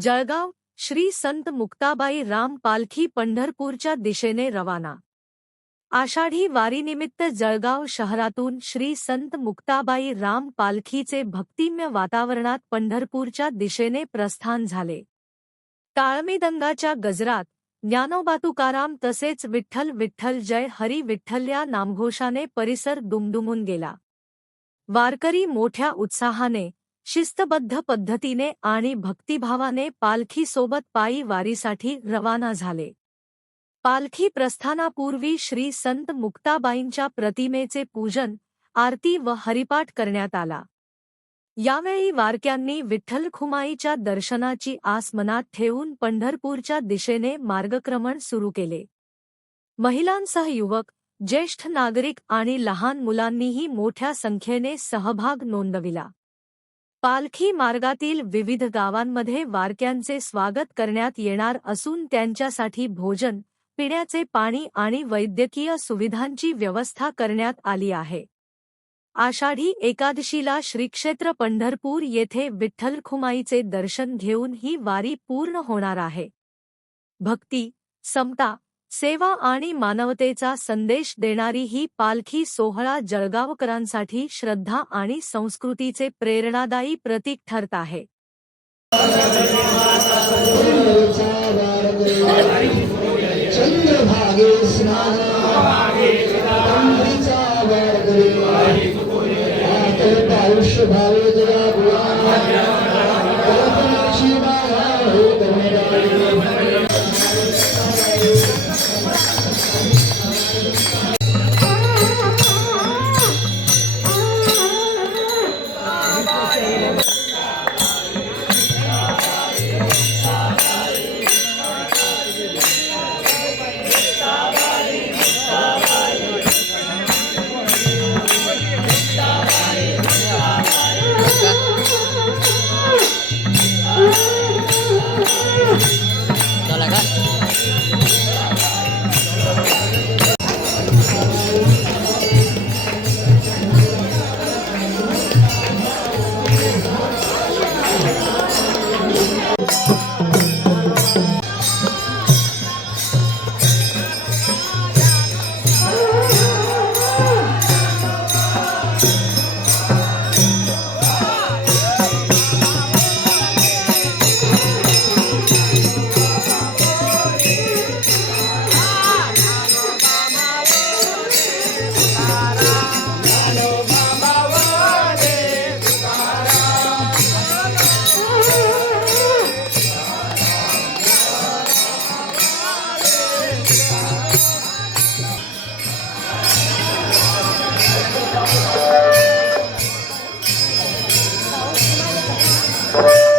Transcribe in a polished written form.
जळगाव श्री संत मुक्ताबाई राम पालखी पंढरपूरच्या दिशेने रवाना। आषाढी वारीनिमित्त जळगाव शहरातून श्री संत मुक्ताबाई राम पालखीचे भक्तिमय वातावरणात पंढरपूरच्या दिशेने प्रस्थान झाले। टाळमृदंगाच्या गजरात ज्ञानोबा तुकाराम तसेच विठ्ठल विठ्ठल जय हरी विठ्ठल या नामघोषाने परिसर दुमदुमून गेला। वारकरी मोठ्या उत्साहाने, शिस्तबद्ध पद्धतीने आणि भक्तिभावाने पालखीसोबत पायी वारीसाठी रवाना झाले। पालखी प्रस्थानापूर्वी श्री संत मुक्ताबाईंच्या प्रतिमेचे पूजन, आरती व हरिपाठ करण्यात आला। यावेळी वारक्यांनी विठ्ठलखुमाईच्या दर्शनाची आस मनात ठेवून पंढरपूरच्या दिशेने मार्गक्रमण सुरू केले। महिलांसह युवक, ज्येष्ठ नागरिक आणि लहान मुलांनीही मोठ्या संख्येने सहभाग नोंदविला। पालखी मार्गातील विविध गावांमध्ये वारक्यांचे स्वागत करण्यात येणार असून त्यांच्यासाठी भोजन, पिण्याचे पाणी आणि वैद्यकीय सुविधांची व्यवस्था करण्यात आली आहे। आषाढी एकादशीला श्रीक्षेत्र पंढरपूर येथे विठ्ठलखुमाईचे दर्शन घेऊन ही वारी पूर्ण होणार आहे। भक्ती, समता, सेवा आणि मानवतेचा संदेश देणारी ही पालखी सोहळा जळगावकरांसाठी श्रद्धा आणि संस्कृतीचे प्रेरणादायी प्रतीक ठरत आहे। you.